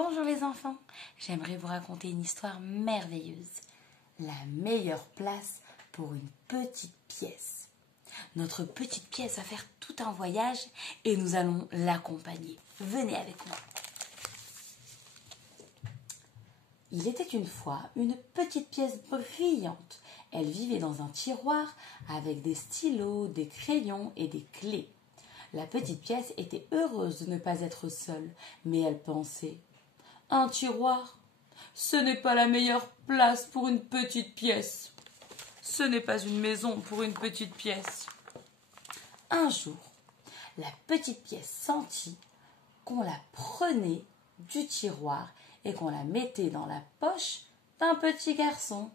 Bonjour les enfants, j'aimerais vous raconter une histoire merveilleuse. La meilleure place pour une petite pièce. Notre petite pièce va faire tout un voyage et nous allons l'accompagner. Venez avec moi. Il était une fois une petite pièce brillante. Elle vivait dans un tiroir avec des stylos, des crayons et des clés. La petite pièce était heureuse de ne pas être seule, mais elle pensait « Un tiroir, ce n'est pas la meilleure place pour une petite pièce. Ce n'est pas une maison pour une petite pièce. » Un jour, la petite pièce sentit qu'on la prenait du tiroir et qu'on la mettait dans la poche d'un petit garçon.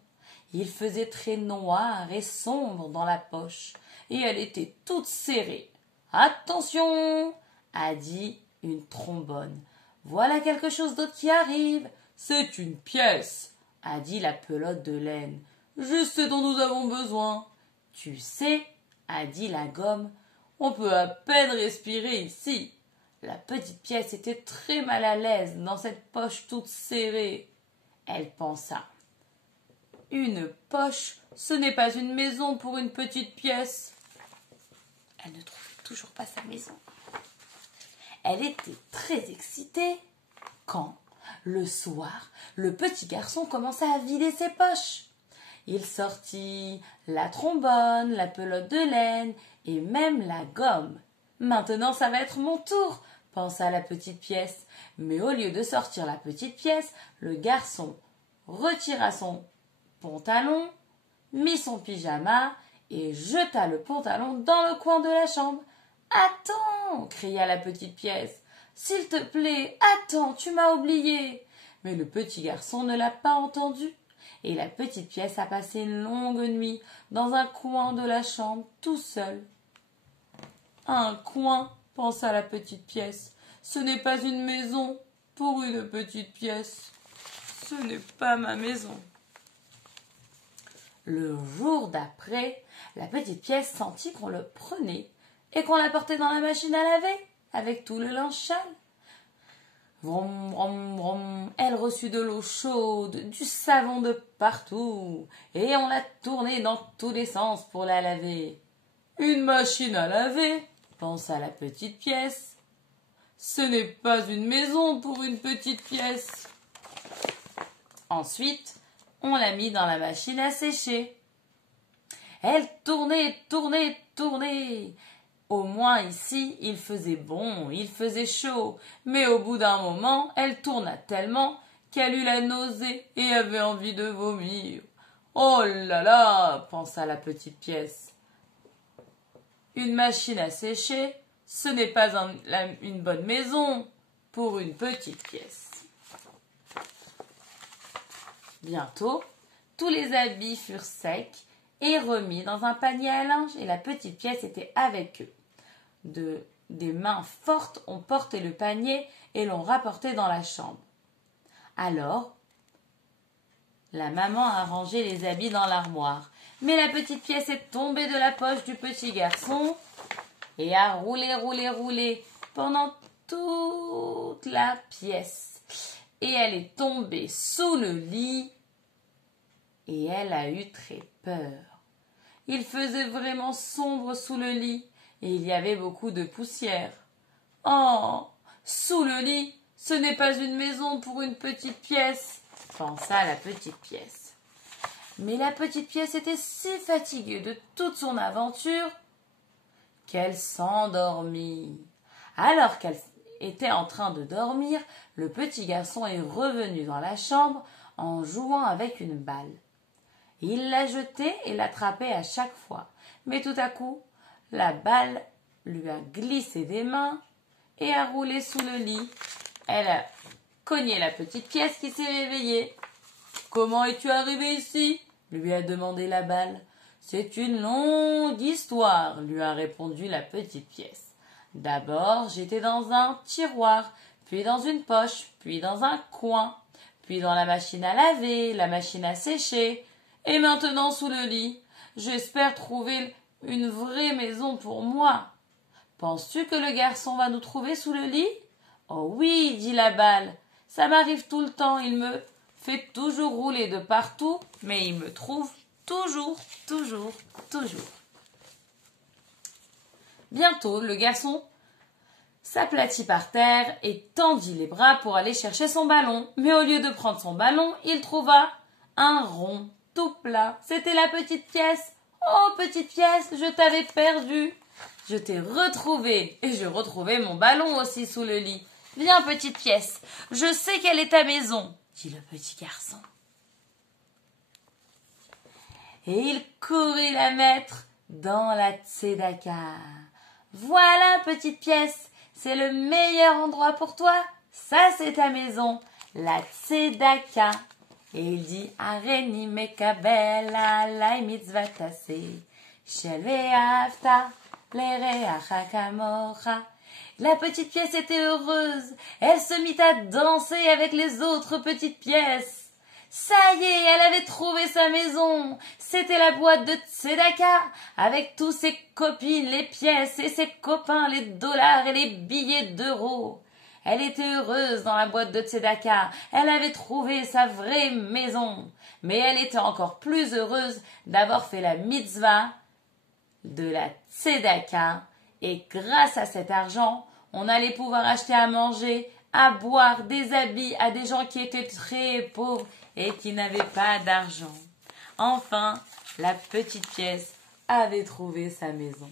Il faisait très noir et sombre dans la poche et elle était toute serrée. « Attention !» a dit une trombone. « Voilà quelque chose d'autre qui arrive. C'est une pièce, a dit la pelote de laine. Juste ce dont nous avons besoin. Tu sais, a dit la gomme, on peut à peine respirer ici. La petite pièce était très mal à l'aise dans cette poche toute serrée. Elle pensa. Une poche, ce n'est pas une maison pour une petite pièce. Elle ne trouvait toujours pas sa maison. Elle était très excitée quand, le soir, le petit garçon commença à vider ses poches. Il sortit la trombone, la pelote de laine et même la gomme. Maintenant, ça va être mon tour, pensa la petite pièce. Mais au lieu de sortir la petite pièce, le garçon retira son pantalon, mit son pyjama et jeta le pantalon dans le coin de la chambre. « Attends !» cria la petite pièce. « S'il te plaît, attends, tu m'as oublié !» Mais le petit garçon ne l'a pas entendu. Et la petite pièce a passé une longue nuit dans un coin de la chambre, tout seul. « Un coin !» pensa la petite pièce. « Ce n'est pas une maison pour une petite pièce. Ce n'est pas ma maison. » Le jour d'après, la petite pièce sentit qu'on le prenait et qu'on la portait dans la machine à laver avec tout le linge sale. Vroom, vroom, vroom. Elle reçut de l'eau chaude, du savon de partout, et on la tournait dans tous les sens pour la laver. Une machine à laver, pensa la petite pièce. Ce n'est pas une maison pour une petite pièce. Ensuite, on l'a mis dans la machine à sécher. Elle tournait, tournait, tournait. Au moins ici, il faisait bon, il faisait chaud, mais au bout d'un moment, elle tourna tellement qu'elle eut la nausée et avait envie de vomir. Oh là là, pensa la petite pièce. Une machine à sécher, ce n'est pas une bonne maison pour une petite pièce. Bientôt, tous les habits furent secs et remis dans un panier à linge et la petite pièce était avec eux. Des mains fortes ont porté le panier et l'ont rapporté dans la chambre. Alors, la maman a rangé les habits dans l'armoire, mais la petite pièce est tombée de la poche du petit garçon et a roulé, roulé, roulé pendant toute la pièce. Et elle est tombée sous le lit et elle a eu très peur. Il faisait vraiment sombre sous le lit et il y avait beaucoup de poussière. Oh, sous le lit, ce n'est pas une maison pour une petite pièce, pensa la petite pièce. Mais la petite pièce était si fatiguée de toute son aventure qu'elle s'endormit. Alors qu'elle était en train de dormir, le petit garçon est revenu dans la chambre en jouant avec une balle. Il la jetait et l'attrapait à chaque fois. Mais tout à coup, la balle lui a glissé des mains et a roulé sous le lit. Elle a cogné la petite pièce qui s'est réveillée. « Comment es-tu arrivé ici ?» lui a demandé la balle. « C'est une longue histoire » lui a répondu la petite pièce. « D'abord, j'étais dans un tiroir, puis dans une poche, puis dans un coin, puis dans la machine à laver, la machine à sécher, et maintenant sous le lit. J'espère trouver une vraie maison pour moi. Penses-tu que le garçon va nous trouver sous le lit ? Oh oui, dit la balle. Ça m'arrive tout le temps, il me fait toujours rouler de partout, mais il me trouve toujours. Bientôt, le garçon s'aplatit par terre et tendit les bras pour aller chercher son ballon. Mais au lieu de prendre son ballon, il trouva un rond tout plat. C'était la petite pièce. Oh, petite pièce, je t'avais perdue. Je t'ai retrouvée et je retrouvais mon ballon aussi sous le lit. Viens, petite pièce, je sais quelle est ta maison, dit le petit garçon. Et il courut la mettre dans la tzedaka. Voilà, petite pièce, c'est le meilleur endroit pour toi. Ça, c'est ta maison, la tzedaka. Et il dit, Areni mekabel alay mitzvah taseh, shel ve'afta l'ereacha kamocha. La petite pièce était heureuse. Elle se mit à danser avec les autres petites pièces. Ça y est, elle avait trouvé sa maison. C'était la boîte de tzedaka, avec tous ses copines, les pièces, et ses copains, les dollars et les billets d'euros. Elle était heureuse dans la boîte de tzedaka. Elle avait trouvé sa vraie maison. Mais elle était encore plus heureuse d'avoir fait la mitzvah de la tzedaka. Et grâce à cet argent, on allait pouvoir acheter à manger, à boire, des habits à des gens qui étaient très pauvres et qui n'avaient pas d'argent. Enfin, la petite pièce avait trouvé sa maison.